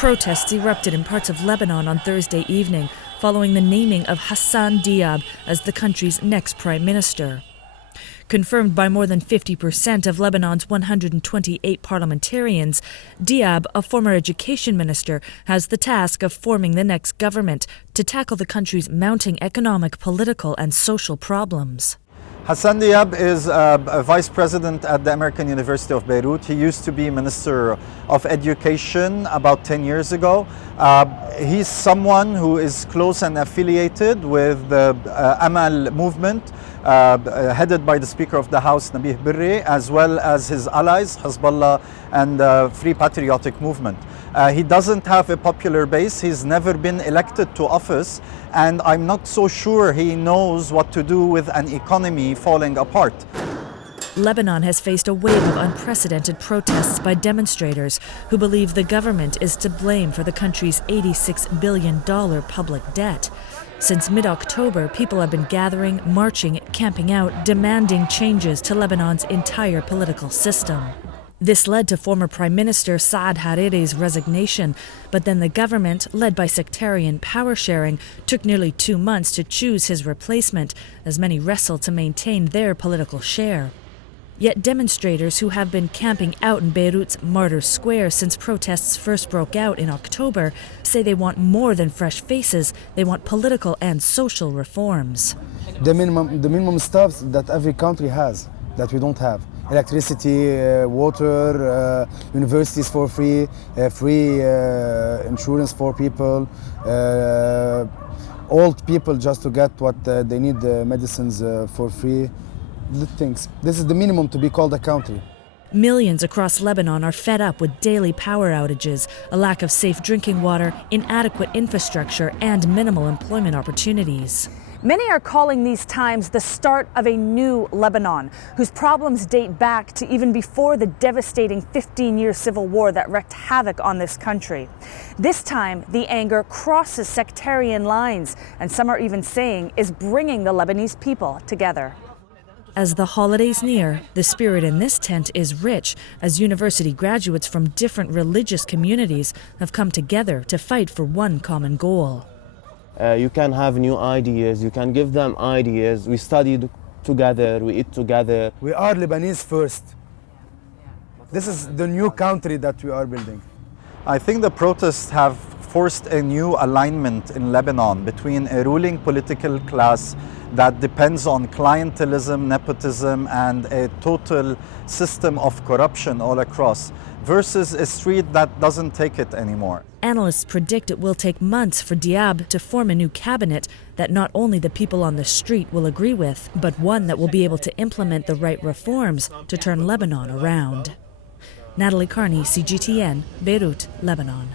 Protests erupted in parts of Lebanon on Thursday evening following the naming of Hassan Diab as the country's next prime minister. Confirmed by more than 50% of Lebanon's 128 parliamentarians, Diab, a former education minister, has the task of forming the next government to tackle the country's mounting economic, political and social problems. Hassan Diab is a vice president at the American University of Beirut. He used to be Minister of Education about 10 years ago. He's someone who is close and affiliated with the Amal movement, headed by the Speaker of the House, Nabih Berri, as well as his allies, Hezbollah and the Free Patriotic Movement. He doesn't have a popular base. He's never been elected to office, and I'm not so sure he knows what to do with an economy falling apart. Lebanon has faced a wave of unprecedented protests by demonstrators who believe the government is to blame for the country's $86 billion public debt. Since mid-October, people have been gathering, marching, camping out, demanding changes to Lebanon's entire political system. This led to former Prime Minister Saad Hariri's resignation, but then the government, led by sectarian power sharing, took nearly 2 months to choose his replacement, as many wrestle to maintain their political share. Yet demonstrators who have been camping out in Beirut's Martyrs Square since protests first broke out in October say they want more than fresh faces, they want political and social reforms. The minimum stuff that every country has, that we don't have. Electricity, water, universities for free, free insurance for people, old people just to get what they need, medicines for free. Things. This is the minimum to be called a country. Millions across Lebanon are fed up with daily power outages, a lack of safe drinking water, inadequate infrastructure, and minimal employment opportunities. Many are calling these times the start of a new Lebanon, whose problems date back to even before the devastating 15-year civil war that wreaked havoc on this country. This time, the anger crosses sectarian lines, and some are even saying is bringing the Lebanese people together. As the holidays near, the spirit in this tent is rich, as university graduates from different religious communities have come together to fight for one common goal. You can have new ideas, you can give them ideas. We studied together, we eat together. We are Lebanese first. This is the new country that we are building. I think the protests have forced a new alignment in Lebanon between a ruling political class that depends on clientelism, nepotism, and a total system of corruption all across, versus a street that doesn't take it anymore. Analysts predict it will take months for Diab to form a new cabinet that not only the people on the street will agree with, but one that will be able to implement the right reforms to turn Lebanon around. Natalie Carney, CGTN, Beirut, Lebanon.